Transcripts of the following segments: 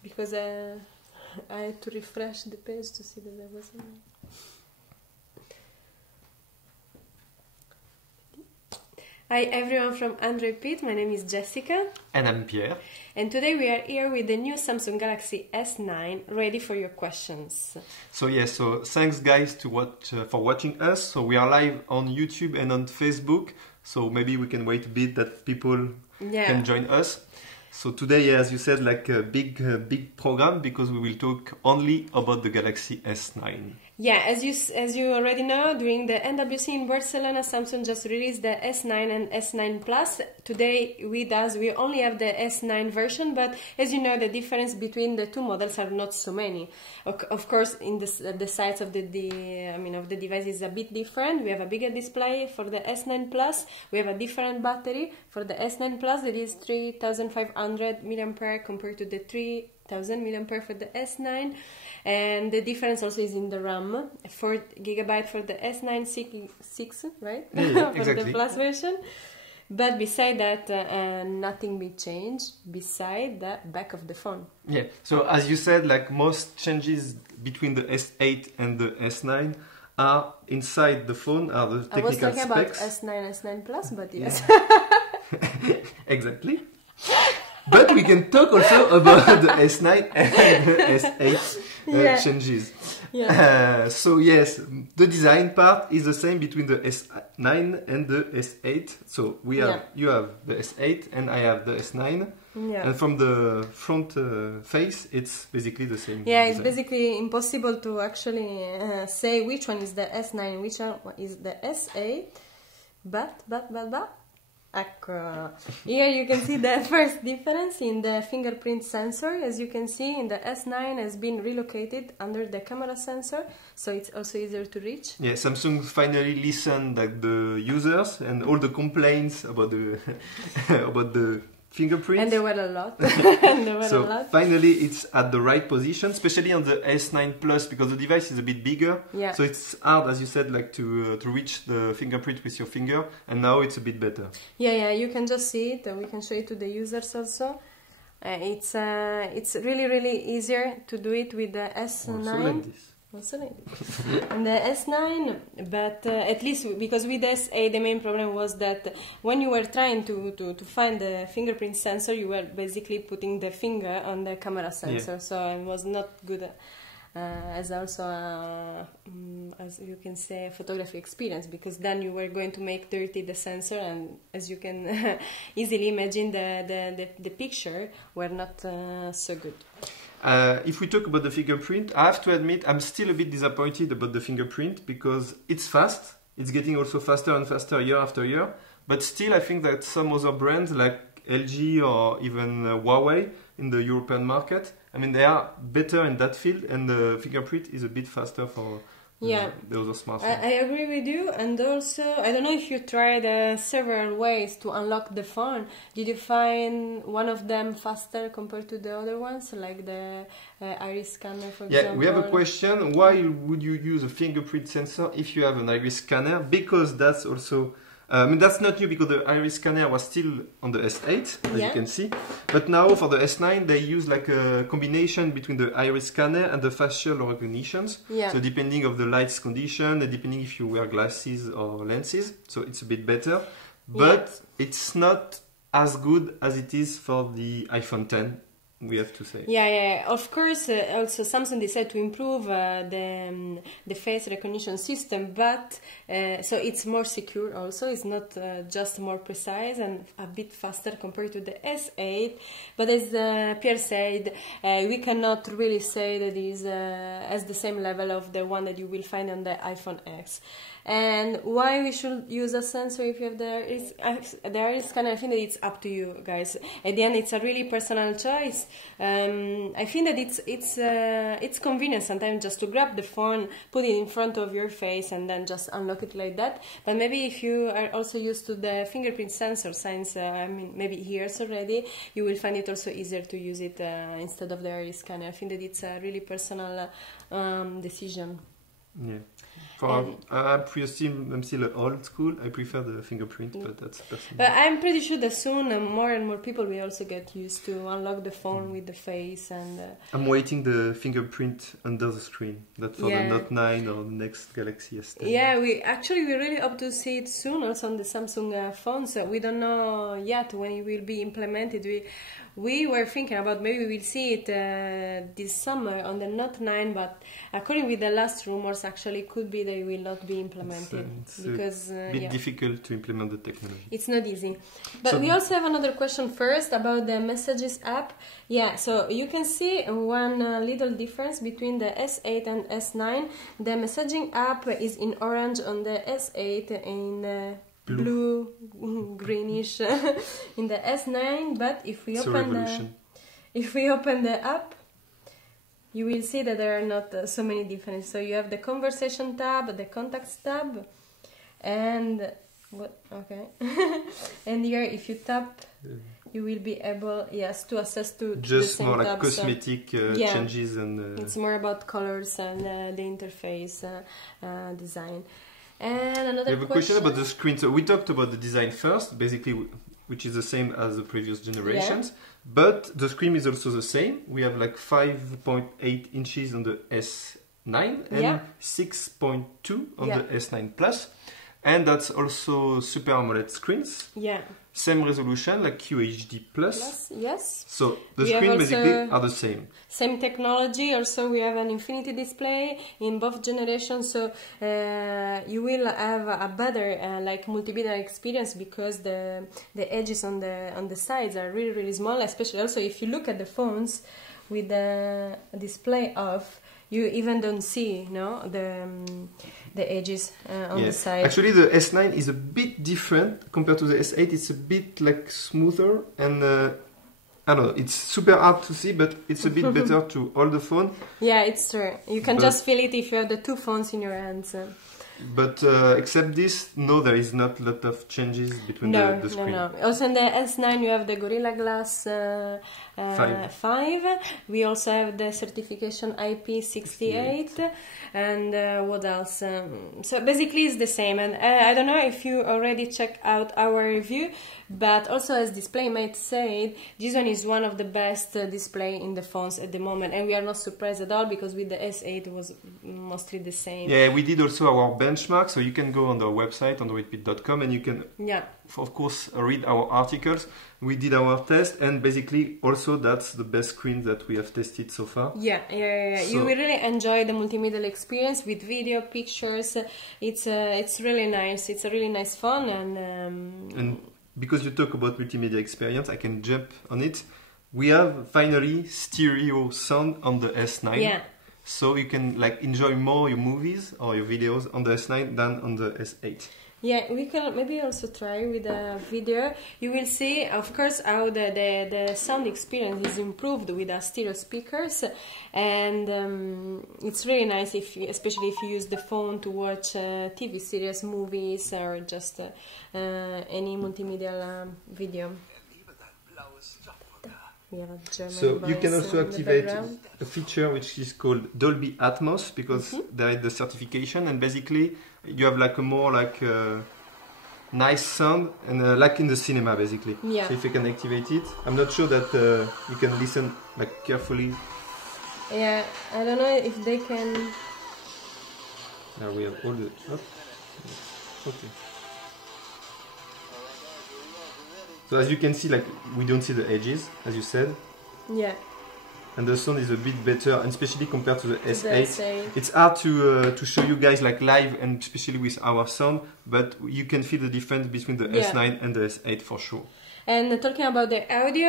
Because I had to refresh the page to see that there was a... Hi everyone from Android Pit, my name is Jessica. And I'm Pierre. And today we are here with the new Samsung Galaxy S9, ready for your questions. So thanks guys for watching us. So we are live on YouTube and on Facebook. So maybe we can wait a bit that people can join us. So today, as you said, like a big program because we will talk only about the Galaxy S9. Yeah, as you already know, during the NWC in Barcelona, Samsung just released the S9 and S9 Plus. Today we only have the S9 version, but as you know, the difference between the two models are not so many. Of course, in the size of the device is a bit different. We have a bigger display for the S9 Plus. We have a different battery for the S9 Plus that is 3,500 mAh compared to the 3,000 mAh for the S9. And the difference also is in the RAM, 4 GB for the S9, 6, right? Yeah, for exactly. the Plus version. But beside that, nothing will change beside the back of the phone. Yeah, so as you said, like most changes between the S8 and the S9 are inside the phone, are the technical specs. I was talking about S9, S9 Plus, but yes. Yeah. Exactly. But we can talk also about the S9 and the S8 changes. Yeah. So yes, the design part is the same between the S9 and the S8. So you have the S8 and I have the S9. Yeah. And from the front face, it's basically the same. Yeah, design. It's basically impossible to actually say which one is the S9 and which one is the S8. But. Here you can see the first difference in the fingerprint sensor. As you can see, in the S9 has been relocated under the camera sensor, so it's also easier to reach. Yeah, Samsung finally listened like the users and all the complaints about the about the fingerprint. And there were a lot. Finally it's at the right position, especially on the S9 Plus because the device is a bit bigger. Yeah. So it's hard, as you said, like to reach the fingerprint with your finger, and now it's a bit better. Yeah, you can just see it, and we can show it to the users also. It's really easier to do it with the S9. Also like this. And the S9, but at least because with S8 the main problem was that when you were trying to find the fingerprint sensor, you were basically putting the finger on the camera sensor, so it was not good as also as you can say photography experience, because then you were going to make dirty the sensor, and as you can easily imagine the picture were not so good. If we talk about the fingerprint, I have to admit I'm still a bit disappointed about the fingerprint because it's fast. It's getting also faster and faster year after year. But still, I think that some other brands like LG or even Huawei in the European market, I mean, they are better in that field, and the fingerprint is a bit faster for the other smartphones. I agree with you, and also I don't know if you tried several ways to unlock the phone. Did you find one of them faster compared to the other ones, like the iris scanner, for example? Yeah, we have a question. Why would you use a fingerprint sensor if you have an iris scanner? Because that's also... that's not new because the iris scanner was still on the S8, as you can see. But now for the S9, they use like a combination between the iris scanner and the facial recognitions. Yeah. So depending of the lights condition, depending if you wear glasses or lenses, so it's a bit better. But it's not as good as it is for the iPhone 10. We have to say. Yeah. Of course, also Samsung decided to improve the face recognition system, but so it's more secure. Also, it's not just more precise and a bit faster compared to the S8. But as Pierre said, we cannot really say that it is as the same level of the one that you will find on the iPhone X. And why we should use a sensor if you have the iris scanner, I think that it's up to you guys. At the end, it's a really personal choice. I think that it's convenient sometimes just to grab the phone, put it in front of your face, and then just unlock it like that. But maybe if you are also used to the fingerprint sensor, since maybe years already, you will find it also easier to use it instead of the iris scanner. I think that it's a really personal decision. Yeah. I'm still old school. I prefer the fingerprint, but that's personal. But I'm pretty sure that soon more and more people will also get used to unlock the phone with the face and. I'm waiting the fingerprint under the screen. That for the Note 9 or the next Galaxy S10. Yeah, we really hope to see it soon also on the Samsung phones. We don't know yet when it will be implemented. We were thinking about maybe we'll see it this summer on the Note 9, but according with the last rumors, actually could be they will not be implemented because a bit difficult to implement the technology. It's not easy. But we also have another question first about the Messages app. Yeah, so you can see one little difference between the S8 and S9. The messaging app is in orange on the S8 in blue greenish in the S9, but if we open the app, you will see that there are not so many differences. So you have the conversation tab, the contacts tab, and and here if you tap, you will be able to access to just the same more like tab, cosmetic changes, and it's more about colors and the interface design. And another we have a question about the screen. So we talked about the design first, basically, which is the same as the previous generations. But the screen is also the same. We have like 5.8 inches on the S9 and 6.2 on the S9 Plus. And that's also Super AMOLED screens. Yeah. Same resolution like QHD+. Yes. So the screen basically are the same. Same technology. Also we have an infinity display in both generations. So you will have a better like multimedia experience because the edges on the sides are really small. Especially also if you look at the phones with the display off, you even don't see the edges on the side. Actually, the S9 is a bit different compared to the S8. It's a bit like smoother and I don't know. It's super hard to see, but it's a bit better to hold the phone. Yeah, it's true. You can just feel it if you have the two phones in your hands. But except this, no, there is not a lot of changes between the screen. No. Also in the S9 you have the Gorilla Glass 5. We also have the certification IP68 and what else? So basically it's the same. And I don't know if you already checked out our review, but also as DisplayMate said, this one is one of the best display in the phones at the moment. And we are not surprised at all because with the S8 it was mostly the same. Yeah, we did also our benchmark, so you can go on the website on androidpit.com and you can of course read our articles. We did our test and basically also that's the best screen that we have tested so far. So you will really enjoy the multimedia experience with video, pictures. It's really nice. It's a really nice phone and because you talk about multimedia experience, I can jump on it. We have finally stereo sound on the S9. Yeah. So you can like enjoy more your movies or your videos on the S9 than on the S8. Yeah, we can maybe also try with a video. You will see, of course, how the sound experience is improved with the stereo speakers, and it's really nice especially if you use the phone to watch TV series, movies, or just any multimedia video. We have a German so you can also activate a feature which is called Dolby Atmos because there is the certification, and basically you have like a more like nice sound and like in the cinema basically. Yeah. So if you can activate it, I'm not sure that you can listen like carefully. Yeah, I don't know if they can. Now we have all the. Oh. Okay. So as you can see, like we don't see the edges, as you said. Yeah. And the sound is a bit better, and especially compared to the S8. It's hard to show you guys like live, and especially with our sound, but you can feel the difference between the S9 and the S8 for sure. And talking about the audio,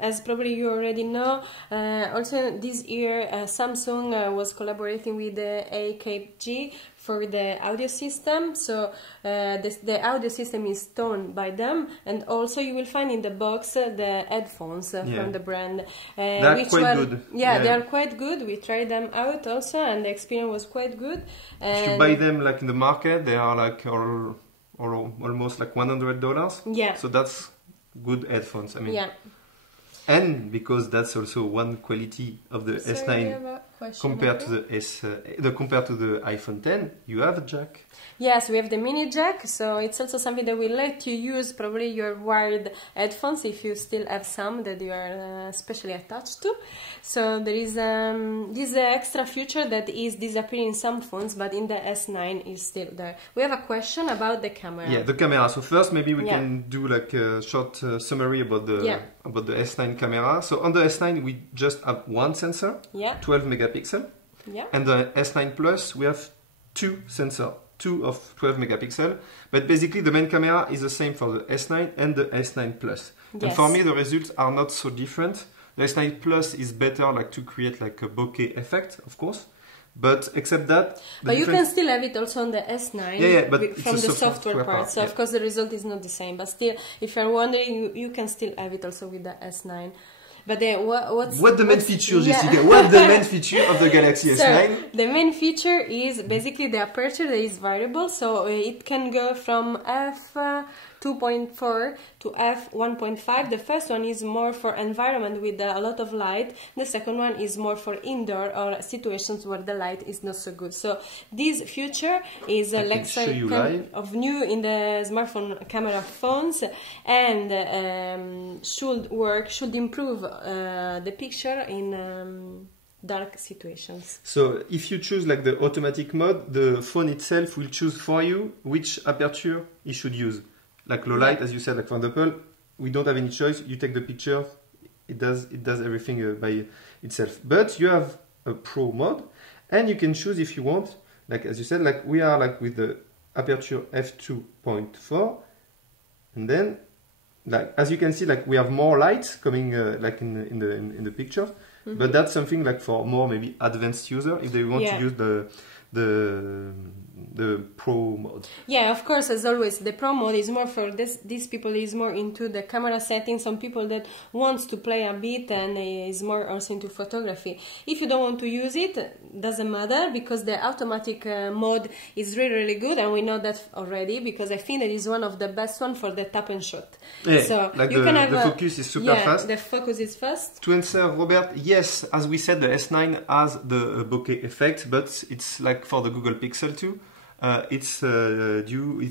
as probably you already know, also this year Samsung was collaborating with the AKG for the audio system. So the audio system is toned by them, and also you will find in the box the headphones from the brand. They're quite good. Yeah, they are quite good. We tried them out also, and the experience was quite good. If you buy them like in the market, they are like almost like $100. Yeah. So that's good headphones. I mean. Yeah. And because that's also one quality of the S9 question. Compared to compared to the iPhone 10, you have a jack. Yes, we have the mini jack, so it's also something that will let you use probably your wired headphones if you still have some that you are specially attached to. So there is this extra feature that is disappearing in some phones, but in the S9 is still there. We have a question about the camera. Yeah, the camera. So first, maybe we can do like a short summary about the S9 camera. So on the S9, we just have one sensor, 12 megapixel. Yeah. And the S9 Plus, we have two sensors. 2 of 12 megapixel, but basically the main camera is the same for the S9 and the S9 Plus. Yes. And for me the results are not so different. The S9 Plus is better like to create like a bokeh effect, of course, but except that... But you can still have it also on the S9 but from the software part, so of course the result is not the same, but still, if you're wondering, you can still have it also with the S9. But what the main feature, Jessica? What the main feature of the Galaxy S9? The main feature is basically the aperture that is variable, so it can go from f2.4 to f1.5. The first one is more for environment with a lot of light. The second one is more for indoor or situations where the light is not so good. So this feature is like of new in the smartphone camera phones, and should improve the picture in dark situations. So if you choose like the automatic mode, the phone itself will choose for you which aperture it should use. Like low light, as you said, like for example, we don't have any choice. You take the picture, it does everything by itself. But you have a pro mode, and you can choose if you want, like as you said, like we are like with the aperture f2.4, and then like as you can see, like we have more light coming like in the picture. Mm-hmm. But that's something like for more maybe advanced user if they want to use the pro mode. Yeah, of course, as always, the pro mode is more for these people is more into the camera settings. Some people that wants to play a bit and is more also into photography. If you don't want to use it, doesn't matter, because the automatic mode is really good, and we know that already because I think it is one of the best one for the tap and shot. Yeah, so like you can have the focus is super fast. The focus is fast. To answer Robert, yes, as we said, the S9 has the bokeh effect, but it's like for the Google Pixel 2. It's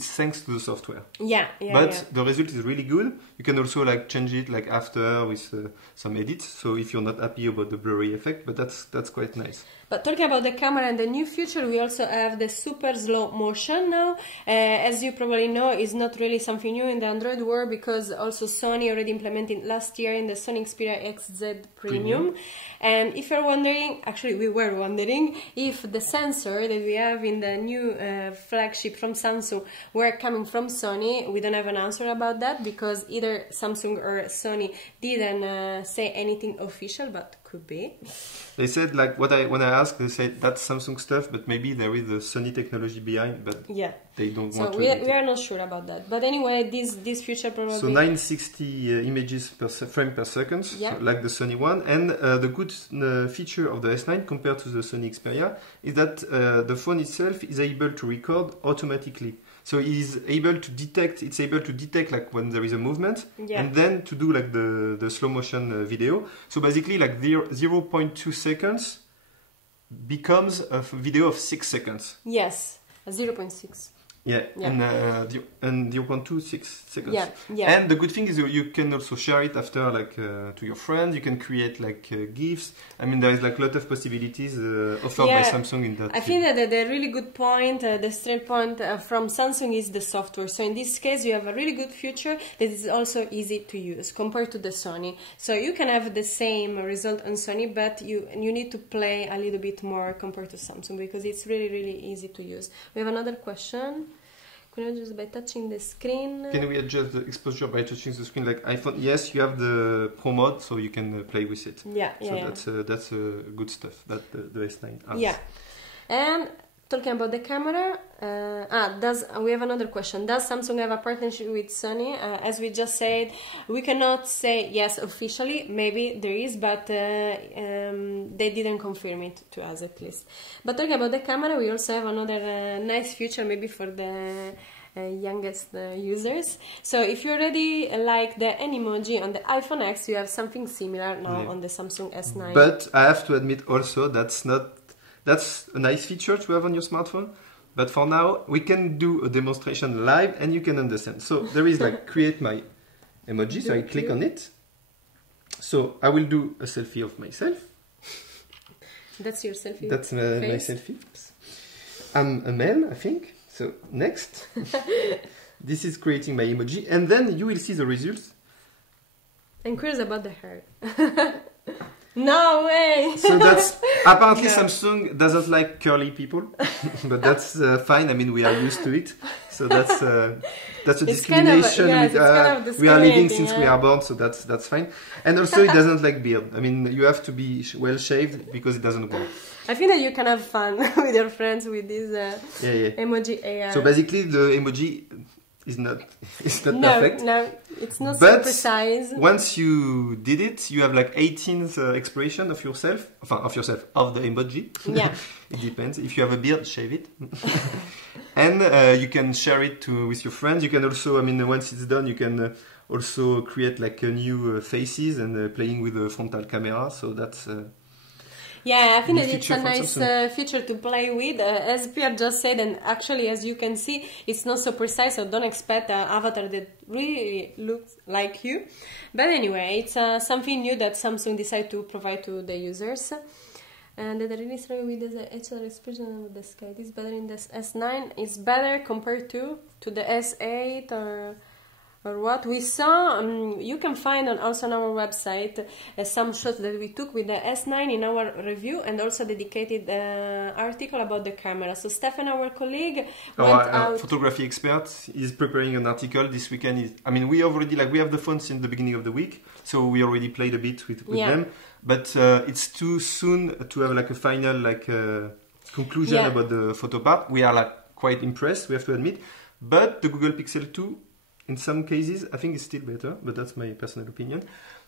thanks to the software. But the result is really good. You can also like change it like after with some edits. So if you're not happy about the blurry effect, but that's quite nice. But talking about the camera and the new feature, we also have the super slow motion now. As you probably know, it's not really something new in the Android world, because also Sony already implemented last year in the Sony Xperia XZ Premium. And if you're wondering, actually we were wondering if the sensor that we have in the new flagship from Samsung were coming from Sony. We don't have an answer about that, because either Samsung or Sony didn't say anything official, but could be. They said, like, when I asked, they said that's Samsung stuff, but maybe there is the Sony technology behind, but they don't want to. So we are not sure about that. But anyway, this feature probably... So 960 images per frame per second, so like the Sony one. And the good feature of the S9 compared to the Sony Xperia is that the phone itself is able to record automatically. So it's able to detect like when there is a movement, and then to do like the slow motion video. So basically like 0.2 seconds becomes a video of 6 seconds. Yes, 0.6. And 0.26 seconds. And the good thing is you can also share it after, like to your friends. You can create like GIFs. I mean, there is like a lot of possibilities offered by Samsung in that. I think that the really good point, the straight point from Samsung is the software. So in this case, you have a really good feature that is also easy to use compared to the Sony. So you can have the same result on Sony, but you need to play a little bit more compared to Samsung, because it's really easy to use. We have another question. Can you adjust by touching the screen? Can we adjust the exposure by touching the screen like iPhone? Yes, you have the Pro mode, so you can play with it. That's good stuff that the S9 has. And talking about the camera, we have another question. Does Samsung have a partnership with Sony? As we just said, we cannot say yes officially. Maybe there is, but they didn't confirm it to us at least. But talking about the camera, we also have another nice feature maybe for the youngest users. So if you already like the Animoji on the iPhone X, you have something similar now on the Samsung S9. But I have to admit also that's a nice feature to have on your smartphone. But for now, we can do a demonstration live and you can understand. So there is like create my emoji. So I click on it. So I will do a selfie of myself. That's your selfie. That's my selfie. I'm a male, I think. So next, this is creating my emoji, and then you will see the results. I'm curious about the hair. No way! So that's apparently Samsung doesn't like curly people, but that's fine. I mean, we are used to it. So that's a discrimination. We are living since we are born, so that's fine. And also, it doesn't like beard. I mean, you have to be well shaved because it doesn't work. I think that you can have fun with your friends with this emoji AR. So basically, the emoji is not perfect. No, it's not so precise. Once you did it, you have like 18th expression of yourself, of the emoji. Yeah. It depends. If you have a beard, shave it. And you can share it with your friends. You can also, I mean, once it's done, you can also create like new faces and playing with the frontal camera. So that's... yeah, I think that it's a nice feature to play with. As Pierre just said, and actually, as you can see, it's not so precise, so don't expect an avatar that really looks like you. But anyway, it's something new that Samsung decided to provide to the users. And the release with the HDR expression of the sky is better in the S9. It's better compared to the S8 or what we saw. You can find also on our website some shots that we took with the S9 in our review, and also dedicated article about the camera. So Stefan, our colleague, photography expert, is preparing an article this weekend. I mean, we have the phone since the beginning of the week, so we already played a bit with them. But it's too soon to have like a final conclusion about the photo part. We are like quite impressed, we have to admit. But the Google Pixel 2, in some cases, I think it's still better, but that's my personal opinion.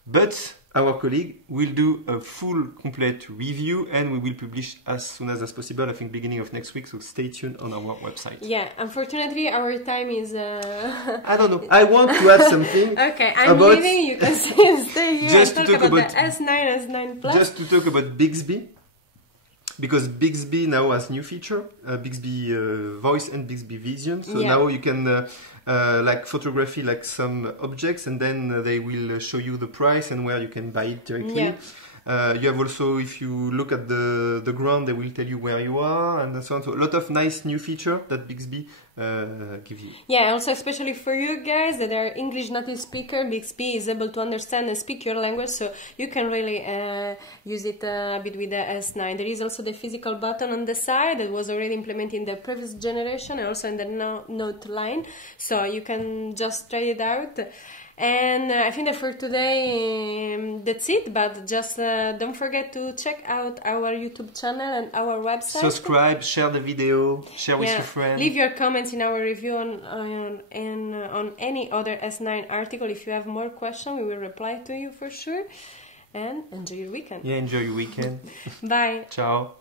But our colleague will do a full, complete review, and we will publish as soon as possible, I think beginning of next week, so stay tuned on our website. Yeah, unfortunately, our time is... I don't know. I want to add something. Okay, I'm leaving. You can stay here just and to talk about the S9, S9 Plus. Just to talk about Bixby. Because Bixby now has new feature, Bixby Voice and Bixby Vision. So now you can like photography like some objects, and then they will show you the price and where you can buy it directly. Yeah. You have also, if you look at the ground, they will tell you where you are and so on. So a lot of nice new feature that Bixby gives you. Yeah, also especially for you guys that are English native speaker, Bixby is able to understand and speak your language, so you can really use it a bit with the S9. There is also the physical button on the side that was already implemented in the previous generation and also in the Note line, so you can just try it out. And I think that for today that's it, but just don't forget to check out our YouTube channel and our website. Subscribe, share the video, share with your friends. Leave your comments in our review on any other S9 article. If you have more questions, we will reply to you for sure. And enjoy your weekend. Yeah, enjoy your weekend. Bye. Ciao.